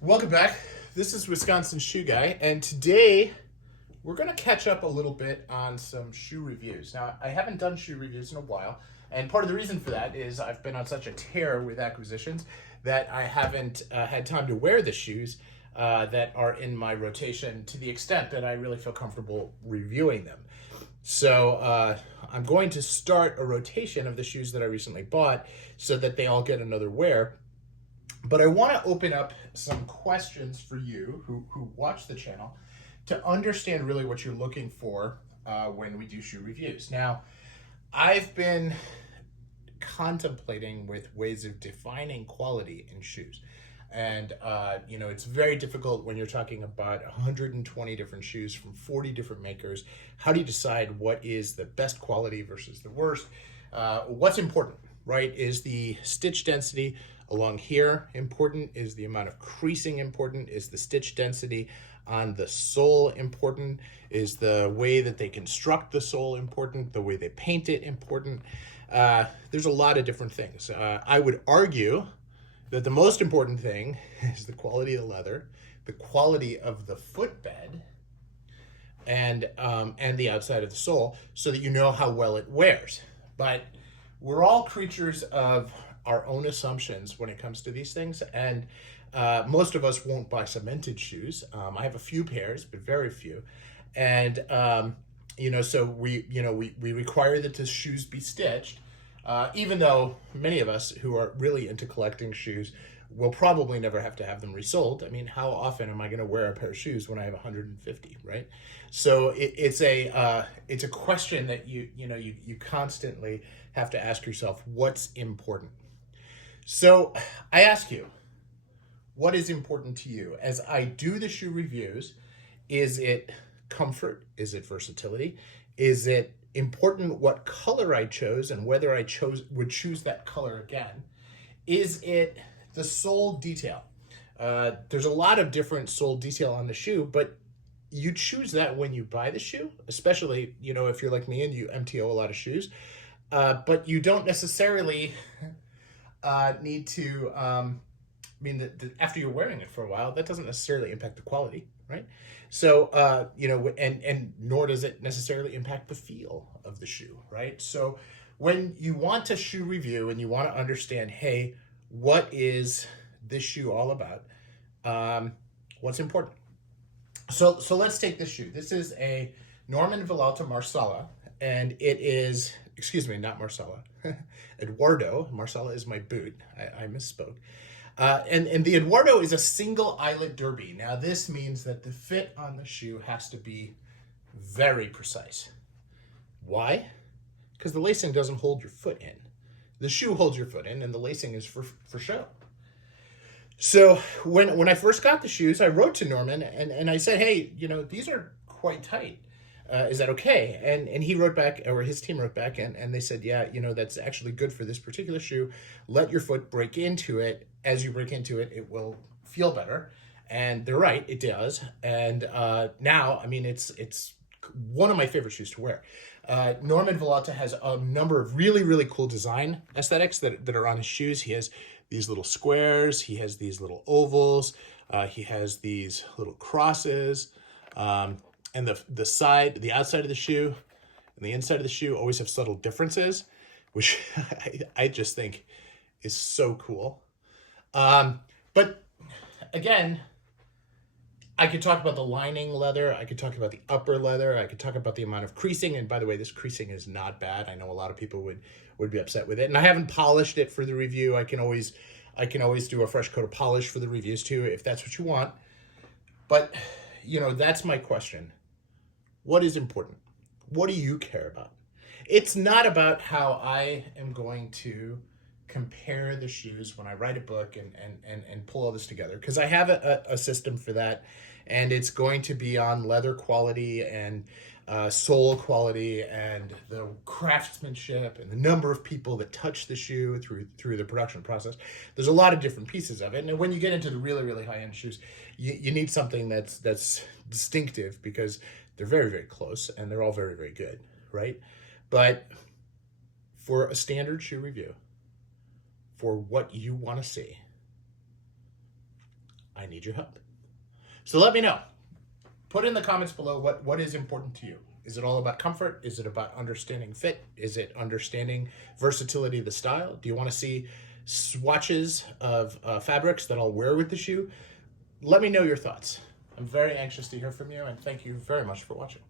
Welcome back. This is Wisconsin Shoe Guy, and today we're going to catch up a little bit on some shoe reviews. Now, I haven't done shoe reviews in a while, and part of the reason for that is I've been on such a tear with acquisitions that I haven't had time to wear the shoes that are in my rotation to the extent that I really feel comfortable reviewing them. So I'm going to start a rotation of the shoes that I recently bought so that they all get another wear. But I want to open up some questions for you who watch the channel to understand really what you're looking for when we do shoe reviews. Now, I've been contemplating with ways of defining quality in shoes. And, it's very difficult when you're talking about 120 different shoes from 40 different makers. How do you decide what is the best quality versus the worst? What's important, right? Is the stitch density along here important? Is the amount of creasing important? Is the stitch density on the sole important? Is the way that they construct the sole important? The way they paint it important? There's a lot of different things. I would argue that the most important thing is the quality of the leather, the quality of the footbed, and the outside of the sole, so that you know how well it wears. But we're all creatures of our own assumptions when it comes to these things, and most of us won't buy cemented shoes. I have a few pairs, but very few, and so we require that the shoes be stitched. Even though many of us who are really into collecting shoes will probably never have to have them resold. I mean, how often am I going to wear a pair of shoes when I have 150, right? So it's a question that you constantly have to ask yourself, what's important? So I ask you, what is important to you? As I do the shoe reviews, is it comfort? Is it versatility? Is it important what color I chose and whether I would choose that color again? Is it the sole detail? There's a lot of different sole detail on the shoe, but you choose that when you buy the shoe, especially if you're like me and you MTO a lot of shoes, but you don't necessarily need to. After you're wearing it for a while, that doesn't necessarily impact the quality, right? So, and nor does it necessarily impact the feel of the shoe, right? So, when you want a shoe review and you want to understand, hey, what is this shoe all about? What's important? So let's take this shoe. This is a Norman Villalta Marsala, and it is, excuse me, not Marsala, Eduardo. Marsala is my boot. I misspoke. And the Eduardo is a single eyelet derby. Now, this means that the fit on the shoe has to be very precise. Why? Because the lacing doesn't hold your foot in. The shoe holds your foot in, and the lacing is for show. So when I first got the shoes, I wrote to Norman, and I said, hey, these are quite tight. Is that okay? And he wrote back, or his team wrote back, and they said, yeah, that's actually good for this particular shoe. Let your foot break into it. As you break into it, it will feel better. And they're right, it does. And now, I mean, it's one of my favorite shoes to wear. Norman Villalta has a number of really, really cool design aesthetics that are on his shoes. He has these little squares. He has these little ovals. He has these little crosses. And the outside of the shoe and the inside of the shoe always have subtle differences, which I just think is so cool. But again, I could talk about the lining leather. I could talk about the upper leather. I could talk about the amount of creasing. And by the way, this creasing is not bad. I know a lot of people would be upset with it. And I haven't polished it for the review. I can always do a fresh coat of polish for the reviews too, if that's what you want. But, that's my question. What is important? What do you care about? It's not about how I am going to compare the shoes when I write a book and pull all this together, because I have a system for that, and it's going to be on leather quality and sole quality and the craftsmanship and the number of people that touch the shoe through the production process. There's a lot of different pieces of it, and when you get into the really, really high-end shoes, you need something that's distinctive, because they're very, very close and they're all very, very good, right? But for a standard shoe review, for what you want to see, I need your help. So let me know. Put in the comments below what is important to you. Is it all about comfort? Is it about understanding fit? Is it understanding versatility of the style? Do you want to see swatches of fabrics that I'll wear with the shoe? Let me know your thoughts. I'm very anxious to hear from you, and thank you very much for watching.